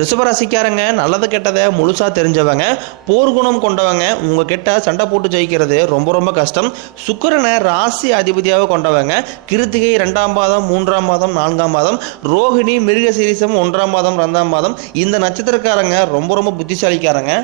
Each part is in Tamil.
ரிஷபராசிக்காரங்க நல்லது கெட்டதை முழுசா தெரிஞ்சவங்க, போர்க்குணம் கொண்டவங்க. உங்ககிட்ட சண்டை போட்டு ஜெயிக்கிறது ரொம்ப ரொம்ப கஷ்டம். சுக்கிரனை ராசி அதிபதியாக கொண்டவங்க. கிருத்திகை 2ஆம் பாதம், 3ஆம் பாதம், 4ஆம் பாதம், ரோஹிணி மிருகசீரிசம் 1ஆம் பாதம், 2ஆம் பாதம். இந்த நட்சத்திரக்காரங்க ரொம்ப ரொம்ப புத்திசாலிக்காரங்க.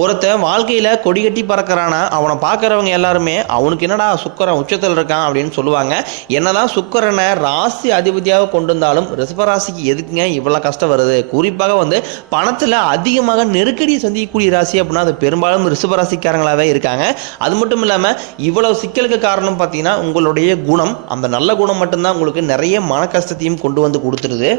ஒருத்தன் வாழ்க்கையில் கொடி கட்டி பறக்கிறானா அவனை பார்க்குறவங்க எல்லாருமே அவனுக்கு என்னடா சுக்கிரன் உச்சத்தில் இருக்கான் அப்படின்னு சொல்லுவாங்க. என்னதான் சுக்கிரனை ராசி அதிபதியாக கொண்டு வந்தாலும் ரிஷபராசிக்கு எதுக்குங்க இவ்வளோ கஷ்டம் வருது? குறிப்பாக பணத்தில் அதிகமாக நெருக்கடியை சந்திக்கக்கூடிய ராசி அப்படின்னா அது பெரும்பாலும் ரிஷபராசிக்காரங்களாகவே இருக்காங்க. அது மட்டும் இல்லாமல் இவ்வளவு சிக்கலுக்கு காரணம் பார்த்தீங்கன்னா உங்களுடைய குணம். அந்த நல்ல குணம் மட்டும்தான் உங்களுக்கு நிறைய மன கஷ்டத்தையும் கொண்டு வந்து கொடுத்துருது.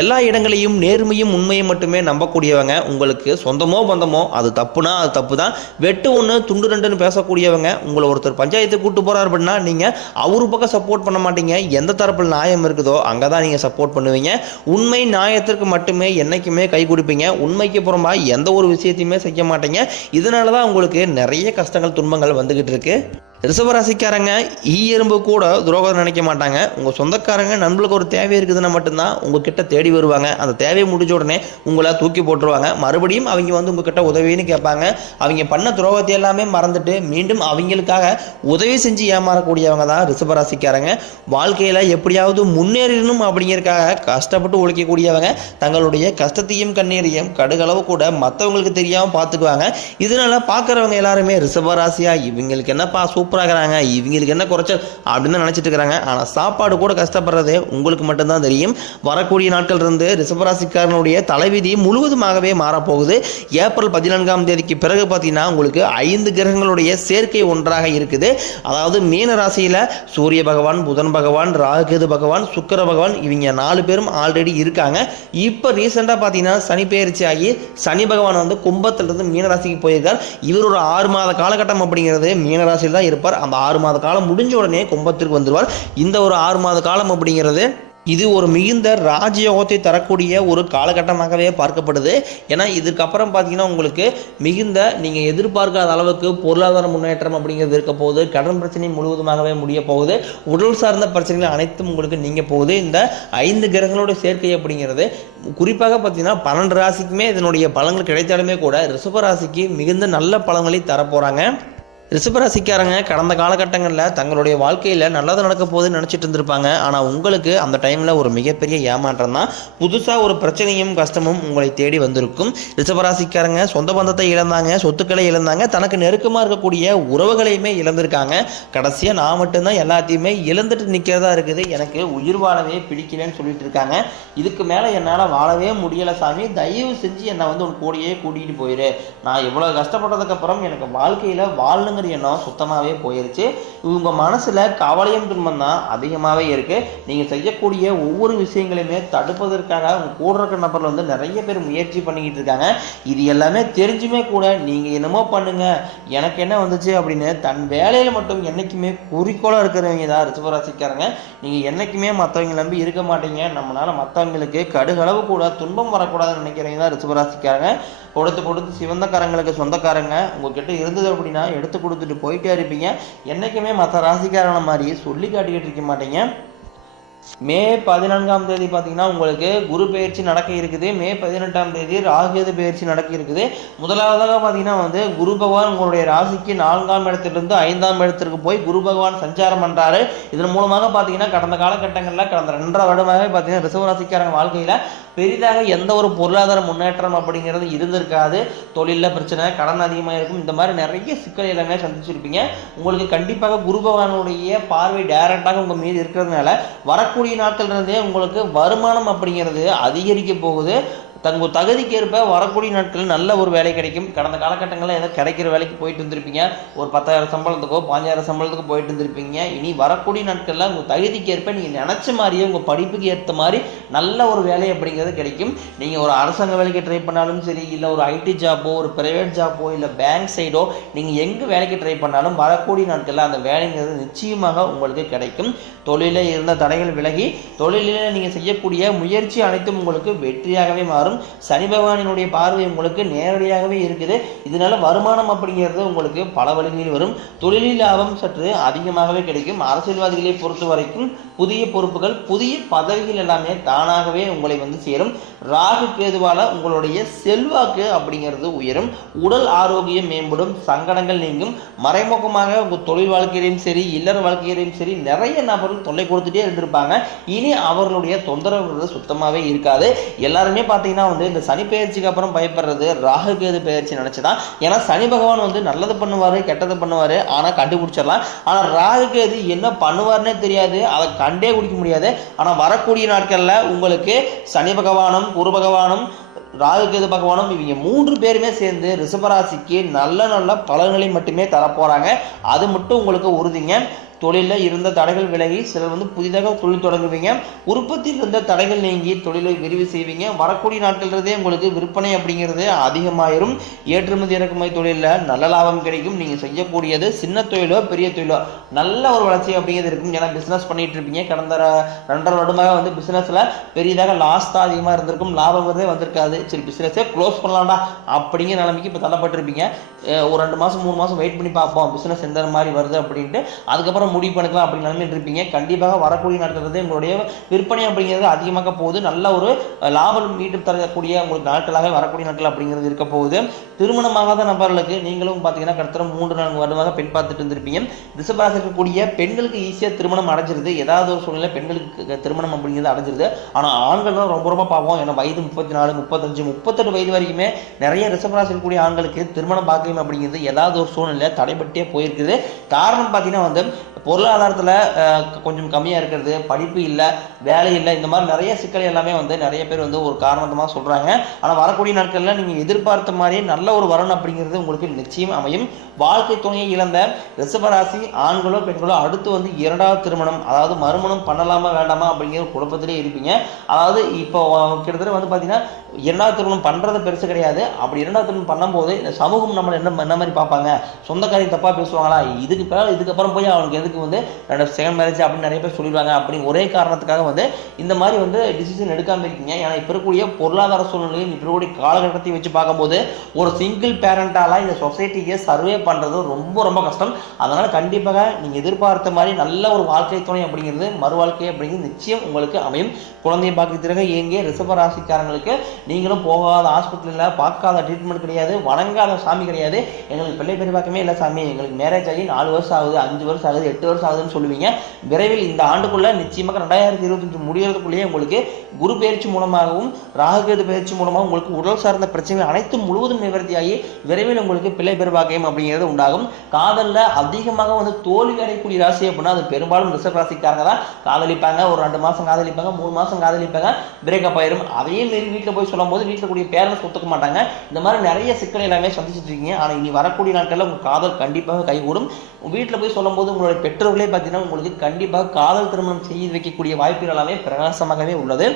எல்லா இடங்களையும் நேர்மையும் உண்மையும் மட்டுமே நம்பக்கூடியவங்க. உங்களுக்கு சொந்தமோ பந்தமோ அது தப்புனா அது தப்பு தான். வெட்டு ஒன்று துண்டு ரெண்டுன்னு பேசக்கூடியவங்க. உங்களை ஒருத்தர் பஞ்சாயத்து கூட்டு போறாரு அப்படின்னா நீங்கள் அவரு பக்கம் சப்போர்ட் பண்ண மாட்டீங்க. எந்த தரப்பில் நியாயம் இருக்குதோ அங்கே தான் நீங்கள் சப்போர்ட் பண்ணுவீங்க. உண்மை நியாயத்திற்கு மட்டுமே என்னைக்குமே கை கொடுப்பீங்க. உண்மைக்கு புறம்பா எந்த ஒரு விஷயத்தையுமே செய்ய மாட்டீங்க. இதனால தான் உங்களுக்கு நிறைய கஷ்டங்கள் துன்பங்கள் வந்துகிட்டு இருக்கு. ரிஷபராசிக்காரங்க எறும்பு கூட துரோகம் நினைக்க மாட்டாங்க. உங்கள் சொந்தக்காரங்க நண்பர்களுக்கு ஒரு தேவை இருக்குதுன்னா மட்டும்தான் உங்ககிட்ட தேடி வருவாங்க. அந்த தேவையை முடிஞ்ச உடனே உங்களை தூக்கி போட்டுருவாங்க. மறுபடியும் அவங்க உங்ககிட்ட உதவின்னு கேட்பாங்க. அவங்க பண்ண துரோகத்தை எல்லாமே மறந்துட்டு மீண்டும் அவங்களுக்காக உதவி செஞ்சு ஏமாறக்கூடியவங்க தான் ரிஷபராசிக்காரங்க. வாழ்க்கையில் எப்படியாவது முன்னேறணும் அப்படிங்கிறதுக்காக கஷ்டப்பட்டு உழைக்கக்கூடியவங்க. தங்களுடைய கஷ்டத்தையும் கண்ணீரையும் கடுகளவு கூட மற்றவங்களுக்கு தெரியாமல் பார்த்துக்குவாங்க. இதனால பார்க்குறவங்க எல்லாருமே ரிஷபராசியா இவங்களுக்கு என்னப்பா சூப்பராகிறாங்க, இவங்களுக்கு என்ன குறைச்சல் அப்படின்னு நினைச்சிட்டு இருக்கிறாங்க. ஆனால் சாப்பாடு கூட கஷ்டப்படுறதே உங்களுக்கு மட்டும்தான் தெரியும். வரக்கூடிய நாட்கள் இருந்து ரிஷபராசிக்காரனுடைய தலைவிதி முழுவதுமாகவே மாறப்போகுது. ஏப்ரல் 14ஆம் தேதிக்கு பிறகு பார்த்தீங்கன்னா உங்களுக்கு 5 கிரகங்களுடைய சேர்க்கை ஒன்றாக இருக்குது. அதாவது மீன ராசியில் சூரிய பகவான், புதன் பகவான், ராகுகேது பகவான், சுக்கிர பகவான் இவங்க 4 பேரும் ஆல்ரெடி இருக்காங்க. இப்போ ரீசெண்டாக பார்த்தீங்கன்னா சனி பெயர்ச்சி ஆகி சனி பகவான் கும்பத்திலிருந்து மீனராசிக்கு போயிருக்கார். இவர் ஒரு 6 மாத காலகட்டம் அப்படிங்கிறது மீனராசியில் தான் இருப்பார். அந்த 6 மாத காலம் முடிஞ்ச உடனே கும்பத்திற்கு வந்துடுவார். இந்த ஒரு 6 மாத காலம் அப்படிங்கிறது இது ஒரு மிகுந்த ராஜயோகத்தை தரக்கூடிய ஒரு காலகட்டமாகவே பார்க்கப்படுது. ஏன்னா இதுக்கப்புறம் பார்த்தீங்கன்னா உங்களுக்கு மிகுந்த நீங்கள் எதிர்பார்க்காத அளவுக்கு பொருளாதார முன்னேற்றம் அப்படிங்கிறது இருக்க போகுது. கடன் பிரச்சனை முழுவதுமாகவே முடிய போகுது. உடல் சார்ந்த பிரச்சனைகள் அனைத்தும் உங்களுக்கு நீங்க போகுது. இந்த 5 கிரகங்களோட சேர்க்கை அப்படிங்கிறது குறிப்பாக பார்த்தீங்கன்னா 12 ராசிக்குமே இதனுடைய பலன்கள் கிடைத்தாலுமே கூட ரிஷப ராசிக்கு மிகுந்த நல்ல பலன்களை தரப்போகிறாங்க. ரிஷபராசிக்காரங்க கடந்த காலகட்டங்களில் தங்களுடைய வாழ்க்கையில் நல்லது நடக்க போகுதுன்னு நினச்சிட்டு இருந்திருப்பாங்க. ஆனால் உங்களுக்கு அந்த டைமில் ஒரு மிகப்பெரிய ஏமாற்றம் தான். புதுசாக ஒரு பிரச்சனையும் கஷ்டமும் உங்களை தேடி வந்திருக்கும். ரிஷபராசிக்காரங்க சொந்த பந்தத்தை இழந்தாங்க, சொத்துக்களை இழந்தாங்க, தனக்கு நெருக்கமாக இருக்கக்கூடிய உறவுகளையுமே இழந்திருக்காங்க. கடைசியாக நான் மட்டும்தான் எல்லாத்தையுமே இழந்துட்டு நிற்கிறதா இருக்குது, எனக்கு உயிர் வாழவே பிடிக்கலன்னு சொல்லிட்டு இருக்காங்க. இதுக்கு மேலே என்னால் வாழவே முடியலை சாமி, தயவு செஞ்சு என்னை உன் கூடையே கூட்டிகிட்டு போயிரு. நான் இவ்வளோ கஷ்டப்பட்டதுக்கப்புறம் எனக்கு வாழ்க்கையில் வாழணுங்க எண்ணம் சுத்தமாகவே போயிருச்சு. இவங்க மனசுல கவலையும் துன்பம் தான் அதிகமாகவே இருக்கு. நீங்க செய்யக்கூடிய ஒவ்வொரு விஷயங்களையுமே தடுப்பதற்காக உங்க கூட இருக்கிற நபர்கள் நிறைய பேர் முயற்சி பண்ணிக்கிட்டு இருக்காங்க. இது எல்லாமே தெரிஞ்சுமே கூட நீங்க என்னமோ பண்ணுங்க எனக்கு என்ன வந்துச்சு அப்படின்னு தன் வேலையில மட்டும் என்னைக்குமே குறிக்கோளா இருக்கிறவங்க தான் ரிஷபராசிக்காரங்க. நீங்க என்னைக்குமே மற்றவங்க நம்பி இருக்க மாட்டீங்க. நம்மளால மற்றவங்களுக்கு கடுகளவு கூட துன்பம் வரக்கூடாதுன்னு நினைக்கிறவங்க தான் ரிஷபராசிக்காரங்க. கொடுத்து சிவந்தக்காரங்களுக்கு சொந்தக்காரங்க உங்ககிட்ட இருந்தது அப்படின்னா எடுத்து கொடுத்துட்டு போயிட்டே இருப்பீங்க. என்னைக்குமே மற்ற ராசிக்காரன மாதிரி சொல்லி காட்டிக்கிட்டு இருக்க மாட்டீங்க. மே 14ஆம் தேதி பார்த்தீங்கன்னா உங்களுக்கு குரு பெயர்ச்சி நடக்க இருக்குது. மே 18ஆம் தேதி ராகுகேது பெயர்ச்சி நடக்க இருக்குது. முதலாவதாக பார்த்தீங்கன்னா குரு பகவான் உங்களுடைய ராசிக்கு 4ஆம் இடத்திலிருந்து 5ஆம் இடத்திற்கு போய் குரு பகவான் சஞ்சாரம் பண்றாரு. இதன் மூலமாக பார்த்தீங்கன்னா கடந்த காலகட்டங்களில் கடந்த 2.5 வருடமாகவே பார்த்தீங்கன்னா ரிஷபராசிக்காரங்க வாழ்க்கையில் பெரிதாக எந்த ஒரு பொருளாதார முன்னேற்றம் அப்படிங்கிறது இருந்திருக்காது. தொழிலில் பிரச்சனை, கடன் அதிகமாக இருக்கும். இந்த மாதிரி நிறைய சிக்கல் எல்லாமே சந்திச்சிருப்பீங்க. உங்களுக்கு கண்டிப்பாக குரு பகவானுடைய பார்வை டைரக்டாக உங்கள் மீது இருக்கிறதுனால வரக்கூடிய நாட்கள் இருந்தே உங்களுக்கு வருமானம் அப்படிங்கிறது அதிகரிக்க போகுது. தங்கள் தகுதிக்கு ஏற்ப வரக்கூடிய நாட்களில் நல்ல ஒரு வேலை கிடைக்கும். கடந்த காலகட்டங்களில் ஏதோ கிடைக்கிற வேலைக்கு போயிட்டு இருந்திருப்பீங்க. ஒரு 10,000 சம்பளத்துக்கோ 15,000 சம்பளத்துக்கோ போயிட்டு இருந்திருப்பீங்க. இனி வரக்கூடிய நாட்களில் உங்கள் தகுதிக்கு ஏற்ப நீங்கள் நினச்ச மாதிரியே உங்கள் படிப்புக்கு ஏற்ற மாதிரி நல்ல ஒரு வேலை அப்படிங்கிறது கிடைக்கும். நீங்கள் ஒரு அரசாங்க வேலைக்கு ட்ரை பண்ணாலும் சரி, இல்லை ஒரு ஐடி ஜாப்போ, ஒரு பிரைவேட் ஜாப்போ, இல்லை பேங்க் சைடோ நீங்கள் எங்கே வேலைக்கு ட்ரை பண்ணாலும் வரக்கூடிய நாட்களில் அந்த வேலைங்கிறது நிச்சயமாக உங்களுக்கு கிடைக்கும். தொழிலில் இருந்த தடைகள் விலகி தொழிலில் நீங்கள் செய்யக்கூடிய முயற்சி அனைத்தும் உங்களுக்கு வெற்றியாகவே மாறும். இருந்தாலும் சனி பகவானினுடைய பார்வை உங்களுக்கு நேரடியாகவே இருக்குது. இதனால வருமானம் அப்படிங்கிறது உங்களுக்கு பல வழிகளில் வரும். தொழிலில் லாபம் சற்று அதிகமாகவே கிடைக்கும். அரசியல்வாதிகளை பொறுத்த வரைக்கும் புதிய பொறுப்புகள், புதிய பதவிகள் எல்லாமே தானாகவே உங்களை வந்து சேரும். ராகு கேதுவால உங்களுடைய செல்வாக்கு அப்படிங்கிறது உயரும். உடல் ஆரோக்கியம் மேம்படும். சங்கடங்கள் நீங்கும். மறைமுகமாக உங்கள் தொழில் வாழ்க்கையிலையும் சரி, இல்லற வாழ்க்கையிலையும் சரி, நிறைய நபர்கள் தொல்லை கொடுத்துட்டே இருந்திருப்பாங்க. இனி அவர்களுடைய தொந்தரவு சுத்தமாகவே இருக்காது. எல்லாருமே பார்த்தீங்கன்னா வந்து இந்த சனி பெயர்ச்சிக்கு அப்புறம் பயப்படுறது ராகு கேது பெயர்ச்சி நினைச்சுதான். ஏன்னா சனி பகவான் வந்து நல்லது பண்ணுவாரு, கெட்டது பண்ணுவாரு, ஆனால் கண்டுபிடிச்சிடலாம். ஆனால் ராகு கேது என்ன பண்ணுவார்னே தெரியாது, அதை கண்டே குடிக்க முடியாது. ஆனால் வரக்கூடிய நாட்களில் உங்களுக்கு சனி பகவானும் குரு பகவானும் ராகு கேது பகவானும் இவங்க 3 பேருமே சேர்ந்து ரிஷபராசிக்கு நல்ல நல்ல பலன்களை மட்டுமே தரப்போறாங்க. அது மட்டும் உங்களுக்கு உறுதிங்க. தொழிலில் இருந்த தடைகள் விலகி சிலர் வந்து புதிதாக தொழில் தொடங்குவீங்க. உற்பத்தியில் இருந்த தடைகள் நீங்கி தொழிலை விரிவு செய்வீங்க. வரக்கூடிய நாட்கள்ன்றதே உங்களுக்கு விற்பனை அப்படிங்கிறது அதிகமாயிரும். ஏற்றுமதி இறக்குமதி தொழிலில் நல்ல லாபம் கிடைக்கும். நீங்கள் செய்யக்கூடியது சின்ன தொழிலோ பெரிய தொழிலோ நல்ல ஒரு வளர்ச்சி அப்படிங்கிறது இருக்கும். ஏன்னா பிஸ்னஸ் பண்ணிட்டு இருப்பீங்க. கடந்த 2.5 வருடமாக வந்து பிஸ்னஸில் பெரியதாக லாஸ் தான் அதிகமாக இருந்திருக்கும். லாபங்கிறதே வந்திருக்காது. சரி பிஸ்னஸே க்ளோஸ் பண்ணலாம்டா அப்படிங்கிற நிலைமைக்கு இப்போ தள்ளப்பட்டிருப்பீங்க. ஒரு 2 மாதம் 3 மாதம் வெயிட் பண்ணி பார்ப்போம் பிஸ்னஸ் எந்த மாதிரி வருது அப்படின்ட்டு. அதுக்கப்புறம் முடிவு பண்ணிக்கலாம் அப்படின்னு நிலைமையில் இருப்பீங்க. கண்டிப்பாக வரக்கூடிய நாட்கள் உங்களுடைய விற்பனை அப்படிங்கிறது அதிகமாக போகுது. நல்ல ஒரு லாபம் மீட்டு தரக்கூடிய உங்களுக்கு நாட்களாக வரக்கூடிய நாட்கள் அப்படிங்கிறது இருக்க போகுது. திருமணமாகாத நபர்களுக்கு நீங்களும் பார்த்தீங்கன்னா கடத்த 3-4 வருடமாக பெண் பார்த்துட்டு இருந்திருப்பீங்க. ரிஷபராசியில் இருக்கக்கூடிய பெண்களுக்கு ஈஸியாக திருமணம் அடைஞ்சிருது. ஏதாவது ஒரு சூழ்நிலை பெண்களுக்கு திருமணம் அப்படிங்கிறது அடைஞ்சிருது. ஆனால் ஆண்கள் தான் ரொம்ப ரொம்ப பார்ப்போம். ஏன்னா வயது 34, 35, 38 வயது வரைக்குமே நிறைய ரிஷபராசியில் இருக்கக்கூடிய ஆண்களுக்கு திருமணம் பார்க்கணும் அப்படிங்கிறது ஏதாவது ஒரு சூழ்நிலை தடைபட்டே போயிருக்குது. காரணம் பார்த்தீங்கன்னா வந்து பொருளாதாரத்தில் கொஞ்சம் கம்மியாக இருக்கிறது, படிப்பு இல்லை, வேலை இல்லை, இந்த மாதிரி நிறைய சிக்கல் எல்லாமே வந்து நிறைய பேர் வந்து ஒரு காரணமாக சொல்கிறாங்க. ஆனால் வரக்கூடிய நாட்களில் நீங்கள் எதிர்பார்த்த மாதிரியே நல்ல ஒரு வரன் அப்படிங்கிறது உங்களுக்கு நிச்சயம் அமையும். வாழ்க்கை துணையை இழந்த ரிஷபராசி ஆண்களோ பெண்களோ அடுத்து வந்து 2வது திருமணம், அதாவது மறுமணம் பண்ணலாமா வேண்டாமா அப்படிங்கிற குழப்பத்திலே இருப்பீங்க. அதாவது இப்போ கிட்டத்தட்ட வந்து பார்த்தீங்கன்னா 2வது திருமணம் பண்ணுறது பெருசு கிடையாது. அப்படி 2வது திருமணம் பண்ணும்போது இந்த சமூகம் நம்மளை என்ன மாதிரி பார்ப்பாங்க, சொந்தக்காரையும் தப்பாக பேசுவாங்களா, இதுக்கப்புறம் போய் அவனுக்கு எதுக்கு வந்து செகண்ட் மேரேஜ் அப்படின்னு நிறைய பேர் சொல்லிடுவாங்க அப்படின்னு ஒரே காரணத்துக்காக வந்து இந்த மாதிரி வந்து டிசிஷன் எடுக்காமல் இருக்கீங்க. ஏன்னா இப்போ இருக்கக்கூடிய பொருளாதார சூழ்நிலையும் இப்போ இருக்கக்கூடிய காலகட்டத்தை வச்சு பார்க்கும்போது ஒரு சிங்கிள் பேரண்டால இந்த சொசைட்டிக்கு சர்வே பண்ணுறது ரொம்ப ரொம்ப கஷ்டம். அதனால கண்டிப்பாக நீங்கள் எதிர்பார்த்த மாதிரி நல்ல ஒரு வாழ்க்கை துணை அப்படிங்கிறது மறு வாழ்க்கை அப்படிங்கிறது நிச்சயம் உங்களுக்கு அமையும். குழந்தையை பார்க்கறதுக்காக இயங்கிய ரிஷப ராசிக்காரங்களுக்கு நீங்களும் போகாத ஹாஸ்பிட்டலில் பார்க்காத ட்ரீட்மெண்ட் கிடையாது, வணங்காத சாமி கிடையாது. எங்களுக்கு பிள்ளை பெரிய பார்க்கவே இல்லை சாமி, எங்களுக்கு மேரேஜ் ஆகி 4 வருஷம் ஆகுது, 5 வருஷம் ஆகுது, 8 வருஷம் ஆகுதுன்னு சொல்லுவீங்க. விரைவில் இந்த ஆண்டுக்குள்ள நிச்சயமாக 2025 முடியறதுக்குள்ளேயே உங்களுக்கு குரு பயிற்சி மூலமாகவும் ராகுகேது பயிற்சி மூலமாகவும் உங்களுக்கு உடல் சார்ந்த பிரச்சனைகள் அனைத்தும் முழுவதும் நிவர்த்தியாகி விரைவில் உங்களுக்கு பிள்ளை பெரு பாக்கியம் அப்படிங்கிறது உண்டாகும். காதலில் அதிகமாக வந்து தோல்வி அடையக்கூடிய ராசி அப்படின்னா அது பெரும்பாலும் ரிஷப ராசிக்காரங்க தான். காதலிப்பாங்க, ஒரு 2 மாதம் காதலிப்பாங்க, 3 மாதம் காதலிப்பாங்க, பிரேக்கப் ஆயிரும். அதையும் மீறி வீட்டில் போய் சொல்லும் போது வீட்டில் கூடிய பேரண்ட்ஸ் ஒத்துக்க மாட்டாங்க. இந்த மாதிரி நிறைய சிக்கல் எல்லாமே சந்திச்சுட்டு இருக்கீங்க. ஆனால் இனி வரக்கூடிய நாட்களில் உங்கள் காதல் கண்டிப்பாக கைகூடும். வீட்டில் போய் சொல்லும் போது உங்களுடைய பெற்றோர்களே பார்த்தீங்கன்னா உங்களுக்கு கண்டிப்பாக காதல் திருமணம் செய்து வைக்கக்கூடிய வாய்ப்புகள் எல்லாமே பிரகாசமாகவே உள்ளது.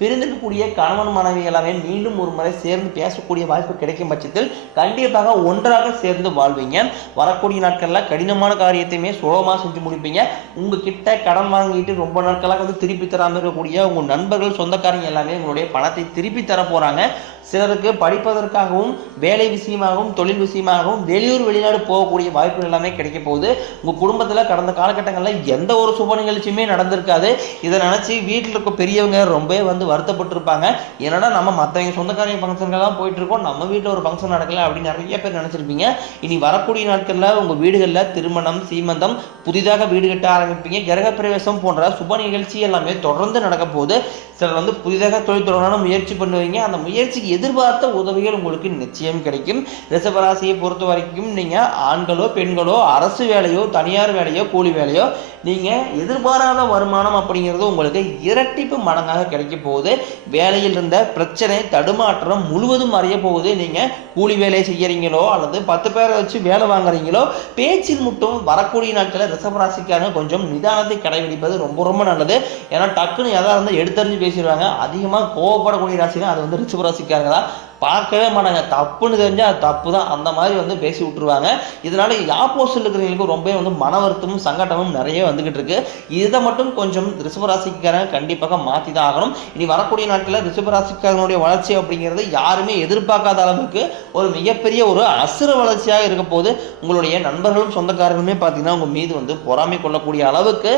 பிரிந்திருக்கக்கூடிய கணவன் மனைவி எல்லாமே மீண்டும் ஒரு முறை சேர்ந்து பேசக்கூடிய வாய்ப்பு கிடைக்கும் பட்சத்தில் கண்டிப்பாக ஒன்றாக சேர்ந்து வாழ்வீங்க. வரக்கூடிய நாட்களில் கடினமான காரியத்தையுமே சுலபமாக செஞ்சு முடிப்பீங்க. உங்ககிட்ட கடன் வாங்கிட்டு ரொம்ப நாட்களாக வந்து திருப்பி தராமல் இருக்கக்கூடிய உங்கள் நண்பர்கள் சொந்தக்காரங்க எல்லாமே உங்களுடைய பணத்தை திருப்பி தர போகிறாங்க. சிலருக்கு படிப்பதற்காகவும் வேலை விஷயமாகவும் தொழில் விஷயமாகவும் வெளியூர் வெளிநாடு போகக்கூடிய வாய்ப்புகள் எல்லாமே கிடைக்க போகுது. உங்கள் குடும்பத்தில் கடந்த காலகட்டங்களில் எந்த ஒரு சுப நிகழ்ச்சியுமே நடந்திருக்காது. இதை நினச்சி வீட்டில் இருக்க பெரியவங்க ரொம்ப வந்து வருத்தப்பட்டிருப்பாங்க. என்னடா நம்ம மற்றவங்க சொந்தக்காரங்க ஃபங்க்ஷன்கள் தான் போயிட்டு இருக்கோம், நம்ம வீட்டில் ஒரு ஃபங்க்ஷன் நடக்கல அப்படின்னு நிறைய பேர் நினச்சிருப்பீங்க. இனி வரக்கூடிய நாட்களில் உங்கள் வீடுகளில் திருமணம், சீமந்தம், புதிதாக வீடு கட்ட ஆரம்பிப்பீங்க. கிரகப்பிரவேசம் போன்ற சுப நிகழ்ச்சி எல்லாமே தொடர்ந்து நடக்க போகுது. சிலர் வந்து புதிதாக தொழில் தொடங்கணும் முயற்சி பண்ணுவீங்க. அந்த முயற்சிக்கு எதிர்பார்த்த உதவிகள் உங்களுக்கு நிச்சயம் கிடைக்கும். ரிஷபராசியை பொறுத்த வரைக்கும் நீங்கள் ஆண்களோ பெண்களோ அரசு வேலையோ தனியார் வேலையோ கூலி வேலையோ நீங்கள் எதிர்பாராத வருமானம் அப்படிங்கிறது உங்களுக்கு இரட்டிப்பு மடங்காக கிடைக்க போகுது. வேலையில் இருந்த பிரச்சனை தடுமாற்றம் முழுவதும் அறிய போகுது. நீங்கள் கூலி வேலை செய்யறீங்களோ அல்லது 10 பேரை வச்சு வேலை வாங்குறீங்களோ பேச்சில் மட்டும் வரக்கூடிய நாட்களில் ரிஷபராசிக்காரங்க கொஞ்சம் நிதானத்தை கடைபிடிப்பது ரொம்ப ரொம்ப நல்லது. ஏன்னா டக்குன்னு எதாவது இருந்தால் எடுத்தறிஞ்சு பேசிடுவாங்க. அதிகமாக கோவப்படக்கூடிய ராசினா அது வந்து ரிஷபராசிக்காரங்க தான். பார்க்கவே மாட்டாங்க. தப்புன்னு தெரிஞ்சால் அது தப்பு தான், அந்த மாதிரி வந்து பேசி விட்டுருவாங்க. இதனால ஆப்போசிட் இருக்கிறவங்களுக்கு ரொம்ப வந்து மன வருத்தமும் சங்கடமும் நிறைய வந்துகிட்டு இருக்கு. இதை மட்டும் கொஞ்சம் ரிஷபராசிக்காரங்க கண்டிப்பாக மாற்றி தான் ஆகணும். இனி வரக்கூடிய நாட்களில் ரிஷபராசிக்காரனுடைய வளர்ச்சி அப்படிங்கிறது யாருமே எதிர்பார்க்காத அளவுக்கு ஒரு மிகப்பெரிய ஒரு அசுர வளர்ச்சியாக இருக்க போது. உங்களுடைய நண்பர்களும் சொந்தக்காரர்களுமே பார்த்தீங்கன்னா உங்கள் மீது வந்து பொறாமை கொள்ளக்கூடிய அளவுக்கு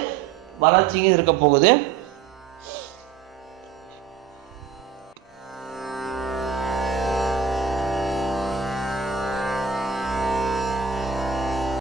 வளர்ச்சியும் இருக்க போகுது.